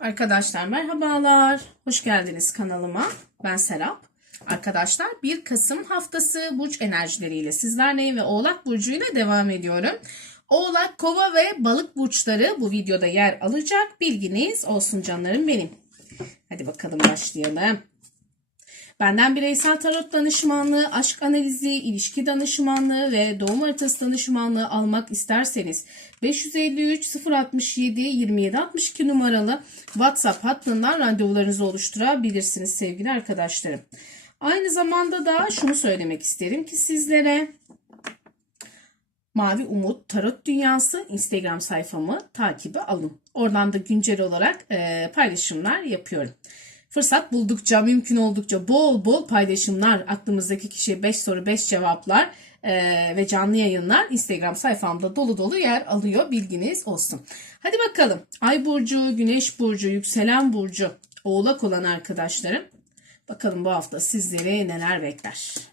Arkadaşlar merhabalar. Hoş geldiniz kanalıma. Ben Serap. Arkadaşlar 1 Kasım haftası burç enerjileriyle sizlerleyim ve Oğlak burcuyla devam ediyorum. Oğlak, Kova ve Balık burçları bu videoda yer alacak. Bilginiz olsun canlarım benim. Hadi bakalım başlayalım. Benden bireysel tarot danışmanlığı, aşk analizi, ilişki danışmanlığı ve doğum haritası danışmanlığı almak isterseniz 553 067 27 62 numaralı WhatsApp hattından randevularınızı oluşturabilirsiniz sevgili arkadaşlarım. Aynı zamanda da şunu söylemek isterim ki sizlere Mavi Umut Tarot Dünyası Instagram sayfamı takibe alın. Oradan da güncel olarak e, paylaşımlar yapıyorum. Fırsat buldukça, mümkün oldukça bol bol paylaşımlar, aklımızdaki kişiye 5 soru 5 cevaplar e, ve canlı yayınlar Instagram sayfamda dolu dolu yer alıyor. Bilginiz olsun. Hadi bakalım. Ay burcu, Güneş burcu, yükselen burcu, Oğlak olan arkadaşlarım. Bakalım bu hafta sizleri neler bekler.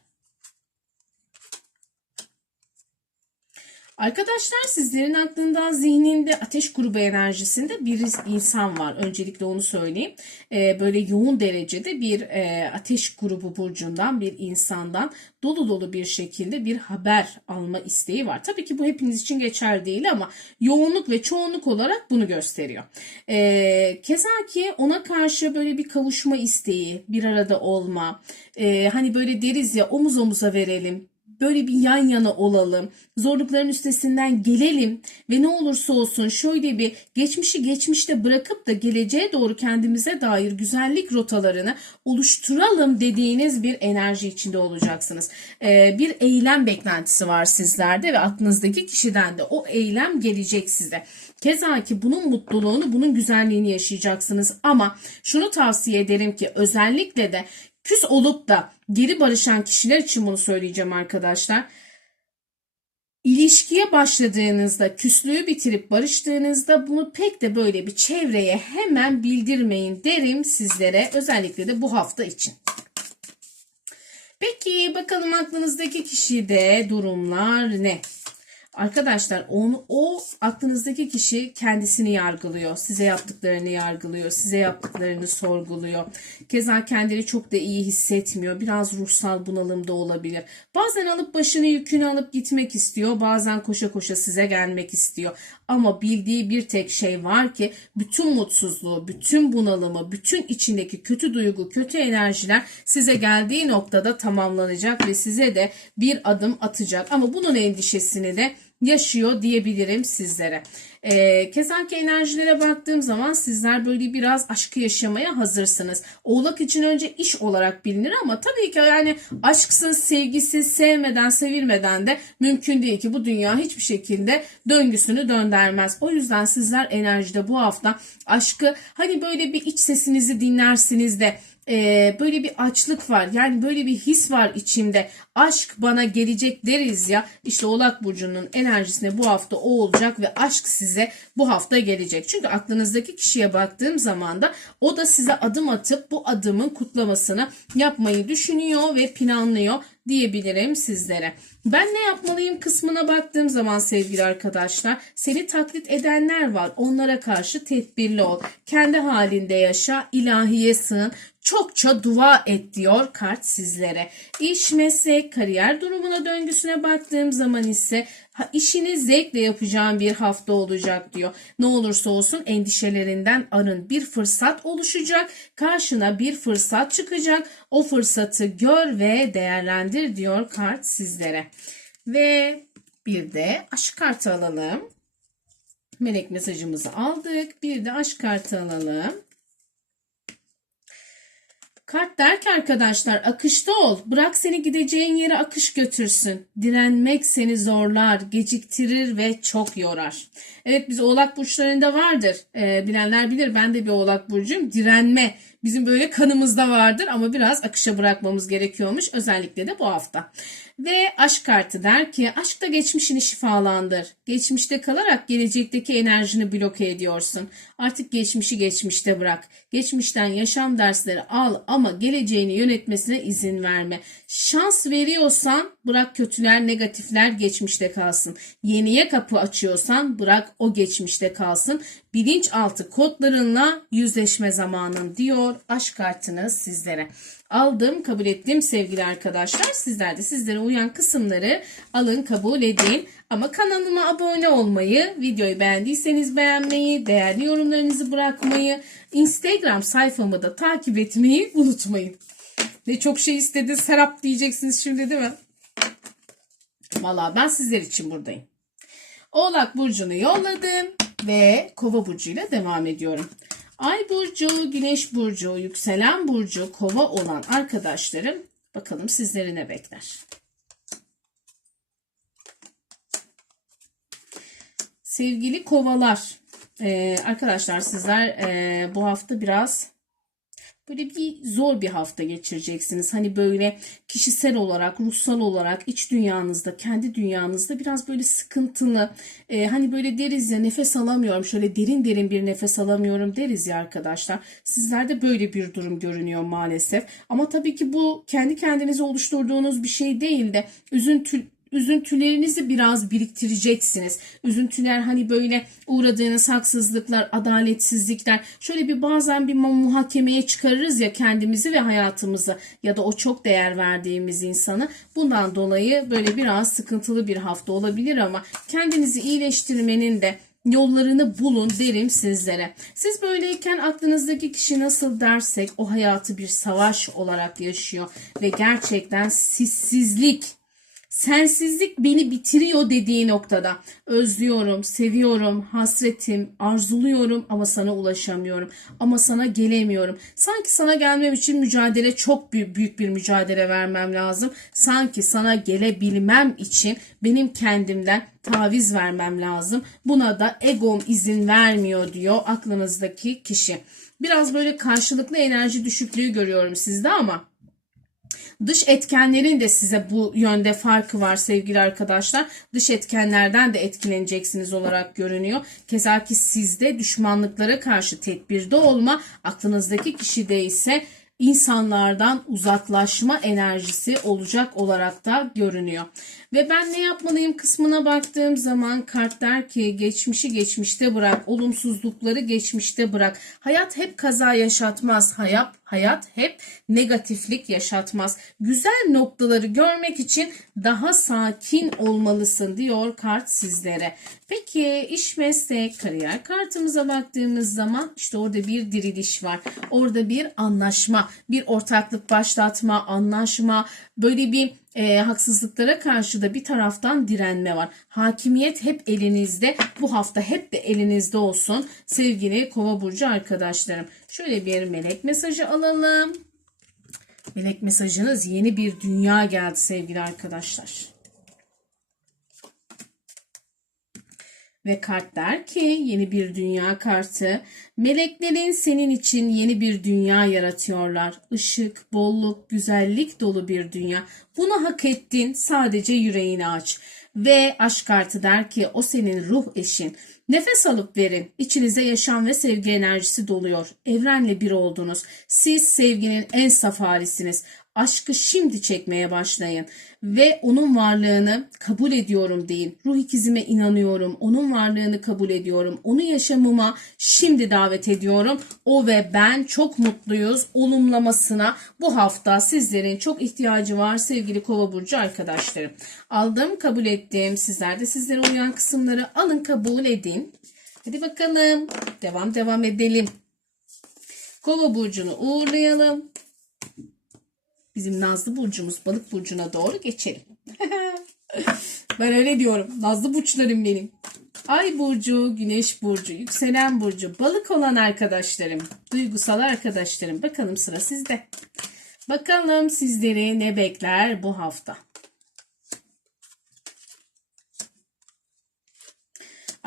Arkadaşlar sizlerin aklında zihninde ateş grubu enerjisinde bir insan var. Öncelikle onu söyleyeyim. Ee, böyle yoğun derecede bir e, ateş grubu burcundan bir insandan dolu dolu bir şekilde bir haber alma isteği var. Tabii ki bu hepiniz için geçerli değil ama yoğunluk ve çoğunluk olarak bunu gösteriyor. Ee, keza ki ona karşı böyle bir kavuşma isteği, bir arada olma, e, hani böyle deriz ya omuz omuza verelim, böyle bir yan yana olalım. Zorlukların üstesinden gelelim ve ne olursa olsun şöyle bir geçmişi geçmişte bırakıp da geleceğe doğru kendimize dair güzellik rotalarını oluşturalım dediğiniz bir enerji içinde olacaksınız. Ee, bir eylem beklentisi var sizlerde ve aklınızdaki kişiden de o eylem gelecek size. Keza ki bunun mutluluğunu, bunun güzelliğini yaşayacaksınız ama şunu tavsiye ederim ki özellikle de küs olup da geri barışan kişiler için bunu söyleyeceğim arkadaşlar. İlişkiye başladığınızda, küslüğü bitirip barıştığınızda bunu pek de böyle bir çevreye hemen bildirmeyin derim sizlere özellikle de bu hafta için. Peki bakalım aklınızdaki kişide durumlar ne? Arkadaşlar onu, o aklınızdaki kişi kendisini yargılıyor. Size yaptıklarını yargılıyor. Size yaptıklarını sorguluyor. Keza kendini çok da iyi hissetmiyor. Biraz ruhsal bunalımda olabilir. Bazen alıp başını yükünü alıp gitmek istiyor. Bazen koşa koşa size gelmek istiyor. Ama bildiği bir tek şey var ki bütün mutsuzluğu, bütün bunalımı, bütün içindeki kötü duygu, kötü enerjiler size geldiği noktada tamamlanacak ve size de bir adım atacak. Ama bunun endişesini de yaşıyor diyebilirim sizlere. Ee, kezanki enerjilere baktığım zaman sizler böyle biraz aşkı yaşamaya hazırsınız. Oğlak için önce iş olarak bilinir ama tabii ki yani aşksız, sevgisiz, sevmeden, sevilmeden de mümkün değil ki bu dünya hiçbir şekilde döngüsünü döndürmez. O yüzden sizler enerjide bu hafta aşkı hani böyle bir iç sesinizi dinlersiniz de e, böyle bir açlık var. Yani böyle bir his var içimde. Aşk bana gelecek deriz ya. İşte Oğlak Burcu'nun enerjisine bu hafta o olacak ve aşk size bu hafta gelecek. Çünkü aklınızdaki kişiye baktığım zaman da o da size adım atıp bu adımın kutlamasını yapmayı düşünüyor ve planlıyor diyebilirim sizlere. Ben ne yapmalıyım kısmına baktığım zaman sevgili arkadaşlar seni taklit edenler var. Onlara karşı tedbirli ol. Kendi halinde yaşa, ilahiye sığın. Çokça dua et diyor kart sizlere. İş, meslek, kariyer durumuna döngüsüne baktığım zaman ise işini zevkle yapacağın bir hafta olacak diyor. Ne olursa olsun endişelerinden arın. Bir fırsat oluşacak. Karşına bir fırsat çıkacak. O fırsatı gör ve değerlendir diyor kart sizlere. Ve bir de aşk kartı alalım. Melek mesajımızı aldık. Bir de aşk kartı alalım. Kart der ki arkadaşlar akışta ol. Bırak seni gideceğin yere akış götürsün. Direnmek seni zorlar, geciktirir ve çok yorar. Evet biz oğlak burçlarında vardır. Ee, bilenler bilir ben de bir oğlak burcuyum. Direnme bizim böyle kanımızda vardır ama biraz akışa bırakmamız gerekiyormuş. Özellikle de bu hafta. Ve aşk kartı der ki aşkta geçmişini şifalandır. Geçmişte kalarak gelecekteki enerjini bloke ediyorsun. Artık geçmişi geçmişte bırak. Geçmişten yaşam dersleri al ama geleceğini yönetmesine izin verme. Şans veriyorsan bırak kötüler, negatifler geçmişte kalsın. Yeniye kapı açıyorsan bırak o geçmişte kalsın. Bilinçaltı kodlarınla yüzleşme zamanın diyor aşk kartınız sizlere. Aldım, kabul ettim sevgili arkadaşlar. Sizler de sizlere uyan kısımları alın, kabul edin. Ama kanalıma abone olmayı, videoyu beğendiyseniz beğenmeyi, değerli yorumlarınızı bırakmayı, Instagram sayfamı da takip etmeyi unutmayın. Ne çok şey istedi Serap diyeceksiniz şimdi değil mi? Valla ben sizler için buradayım. Oğlak Burcu'nu yolladım ve Kova Burcu'yla devam ediyorum. Ay Burcu, Güneş Burcu, Yükselen Burcu, Kova olan arkadaşlarım bakalım sizleri ne bekler? Sevgili kovalar, arkadaşlar sizler bu hafta biraz böyle bir zor bir hafta geçireceksiniz. Hani böyle kişisel olarak, ruhsal olarak iç dünyanızda, kendi dünyanızda biraz böyle sıkıntılı. e, hani böyle deriz ya nefes alamıyorum. Şöyle derin derin bir nefes alamıyorum deriz ya arkadaşlar. Sizlerde böyle bir durum görünüyor maalesef. Ama tabii ki bu kendi kendinize oluşturduğunuz bir şey değil de üzüntü üzüntülerinizi biraz biriktireceksiniz. Üzüntüler hani böyle uğradığınız haksızlıklar, adaletsizlikler şöyle bir bazen bir muhakemeye çıkarırız ya kendimizi ve hayatımızı ya da o çok değer verdiğimiz insanı. Bundan dolayı böyle biraz sıkıntılı bir hafta olabilir ama kendinizi iyileştirmenin de yollarını bulun derim sizlere. Siz böyleyken aklınızdaki kişi nasıl dersek o hayatı bir savaş olarak yaşıyor ve gerçekten sissizlik sensizlik beni bitiriyor dediği noktada özlüyorum, seviyorum, hasretim, arzuluyorum ama sana ulaşamıyorum. Ama sana gelemiyorum. Sanki sana gelmem için mücadele çok büyük, büyük bir mücadele vermem lazım. Sanki sana gelebilmem için benim kendimden taviz vermem lazım. Buna da egom izin vermiyor diyor aklınızdaki kişi. Biraz böyle karşılıklı enerji düşüklüğü görüyorum sizde ama Dış etkenlerin de size bu yönde farkı var sevgili arkadaşlar. Dış etkenlerden de etkileneceksiniz olarak görünüyor. Keza ki sizde düşmanlıklara karşı tedbirde olma, aklınızdaki kişide ise insanlardan uzaklaşma enerjisi olacak olarak da görünüyor. Ve ben ne yapmalıyım kısmına baktığım zaman kart der ki geçmişi geçmişte bırak, olumsuzlukları geçmişte bırak. Hayat hep kaza yaşatmaz. Hayat hayat hep negatiflik yaşatmaz. Güzel noktaları görmek için daha sakin olmalısın diyor kart sizlere. Peki iş meslek kariyer kartımıza baktığımız zaman işte orada bir diriliş var. Orada bir anlaşma, bir ortaklık başlatma, anlaşma, böyle bir e, haksızlıklara karşı da bir taraftan direnme var. Hakimiyet hep elinizde. Bu hafta hep de elinizde olsun sevgili Kova burcu arkadaşlarım. Şöyle bir melek mesajı alalım. Melek mesajınız yeni bir dünya geldi sevgili arkadaşlar. Ve kart der ki yeni bir dünya kartı. Meleklerin senin için yeni bir dünya yaratıyorlar. Işık, bolluk, güzellik dolu bir dünya. Bunu hak ettin. Sadece yüreğini aç. Ve aşk kartı der ki o senin ruh eşin. Nefes alıp verin. İçinize yaşam ve sevgi enerjisi doluyor. Evrenle bir oldunuz. Siz sevginin en saf halisiniz. Aşkı şimdi çekmeye başlayın ve onun varlığını kabul ediyorum deyin. Ruh ikizime inanıyorum. Onun varlığını kabul ediyorum. Onu yaşamıma şimdi davet ediyorum. O ve ben çok mutluyuz. Olumlamasına bu hafta sizlerin çok ihtiyacı var sevgili Kova burcu arkadaşlarım. Aldım, kabul ettim. Sizler de sizlere uyan kısımları alın, kabul edin. Hadi bakalım. Devam devam edelim. Kova burcunu uğurlayalım bizim Nazlı burcumuz balık burcuna doğru geçelim. ben öyle diyorum. Nazlı burçlarım benim. Ay burcu, güneş burcu, yükselen burcu, balık olan arkadaşlarım, duygusal arkadaşlarım. Bakalım sıra sizde. Bakalım sizleri ne bekler bu hafta.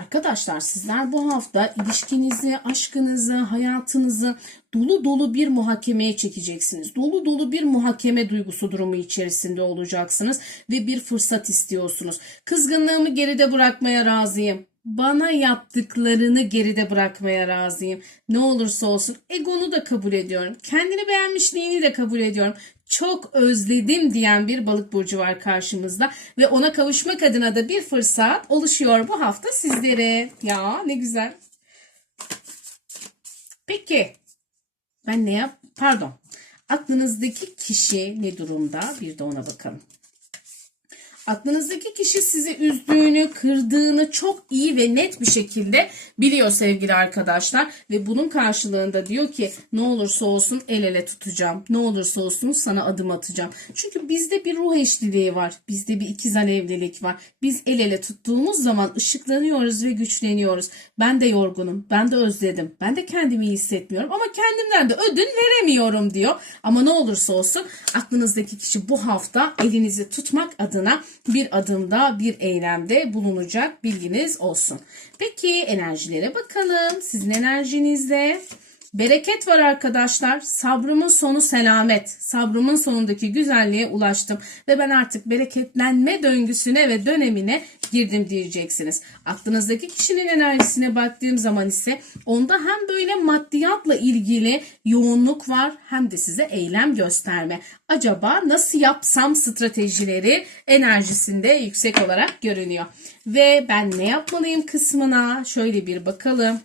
Arkadaşlar sizler bu hafta ilişkinizi, aşkınızı, hayatınızı dolu dolu bir muhakemeye çekeceksiniz. Dolu dolu bir muhakeme duygusu durumu içerisinde olacaksınız ve bir fırsat istiyorsunuz. Kızgınlığımı geride bırakmaya razıyım. Bana yaptıklarını geride bırakmaya razıyım. Ne olursa olsun egonu da kabul ediyorum. Kendini beğenmişliğini de kabul ediyorum çok özledim diyen bir balık burcu var karşımızda ve ona kavuşmak adına da bir fırsat oluşuyor bu hafta sizlere. Ya ne güzel. Peki ben ne yap? Pardon. Aklınızdaki kişi ne durumda? Bir de ona bakalım. Aklınızdaki kişi sizi üzdüğünü, kırdığını çok iyi ve net bir şekilde biliyor sevgili arkadaşlar. Ve bunun karşılığında diyor ki ne olursa olsun el ele tutacağım. Ne olursa olsun sana adım atacağım. Çünkü bizde bir ruh eşliliği var. Bizde bir ikiz alevlilik var. Biz el ele tuttuğumuz zaman ışıklanıyoruz ve güçleniyoruz. Ben de yorgunum. Ben de özledim. Ben de kendimi iyi hissetmiyorum. Ama kendimden de ödün veremiyorum diyor. Ama ne olursa olsun aklınızdaki kişi bu hafta elinizi tutmak adına bir adımda bir eylemde bulunacak bilginiz olsun. Peki enerjilere bakalım. Sizin enerjinizde bereket var arkadaşlar. Sabrımın sonu selamet. Sabrımın sonundaki güzelliğe ulaştım ve ben artık bereketlenme döngüsüne ve dönemine girdim diyeceksiniz. Aklınızdaki kişinin enerjisine baktığım zaman ise onda hem böyle maddiyatla ilgili yoğunluk var hem de size eylem gösterme. Acaba nasıl yapsam stratejileri enerjisinde yüksek olarak görünüyor. Ve ben ne yapmalıyım kısmına şöyle bir bakalım.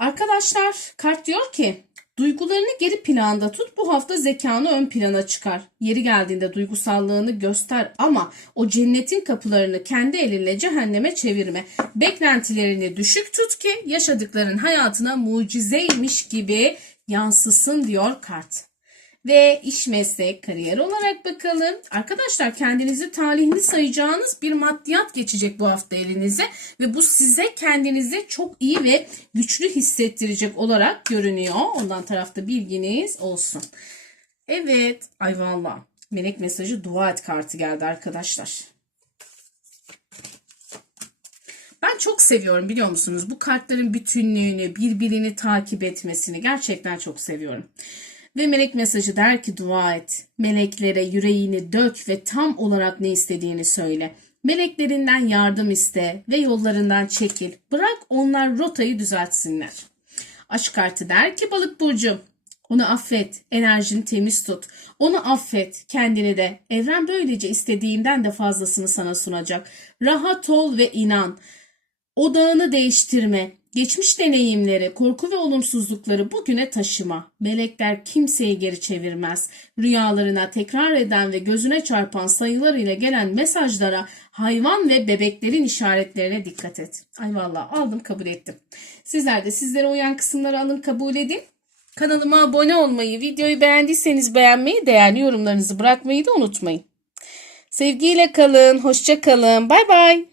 Arkadaşlar kart diyor ki duygularını geri planda tut bu hafta zekanı ön plana çıkar. Yeri geldiğinde duygusallığını göster ama o cennetin kapılarını kendi elinle cehenneme çevirme. Beklentilerini düşük tut ki yaşadıkların hayatına mucizeymiş gibi yansısın diyor kart. Ve iş meslek kariyer olarak bakalım. Arkadaşlar kendinizi talihli sayacağınız bir maddiyat geçecek bu hafta elinize. Ve bu size kendinizi çok iyi ve güçlü hissettirecek olarak görünüyor. Ondan tarafta bilginiz olsun. Evet. Ay valla. Melek mesajı dua et kartı geldi arkadaşlar. Ben çok seviyorum biliyor musunuz? Bu kartların bütünlüğünü, birbirini takip etmesini gerçekten çok seviyorum. Ve melek mesajı der ki dua et. Meleklere yüreğini dök ve tam olarak ne istediğini söyle. Meleklerinden yardım iste ve yollarından çekil. Bırak onlar rotayı düzeltsinler. Aşk kartı der ki balık burcu onu affet, enerjini temiz tut. Onu affet, kendini de. Evren böylece istediğinden de fazlasını sana sunacak. Rahat ol ve inan. Odağını değiştirme. Geçmiş deneyimleri, korku ve olumsuzlukları bugüne taşıma. Melekler kimseyi geri çevirmez. Rüyalarına tekrar eden ve gözüne çarpan sayılarıyla gelen mesajlara, hayvan ve bebeklerin işaretlerine dikkat et. Ay vallahi aldım kabul ettim. Sizler de sizlere uyan kısımları alın kabul edin. Kanalıma abone olmayı, videoyu beğendiyseniz beğenmeyi, değerli yorumlarınızı bırakmayı da unutmayın. Sevgiyle kalın, hoşça kalın. Bay bay.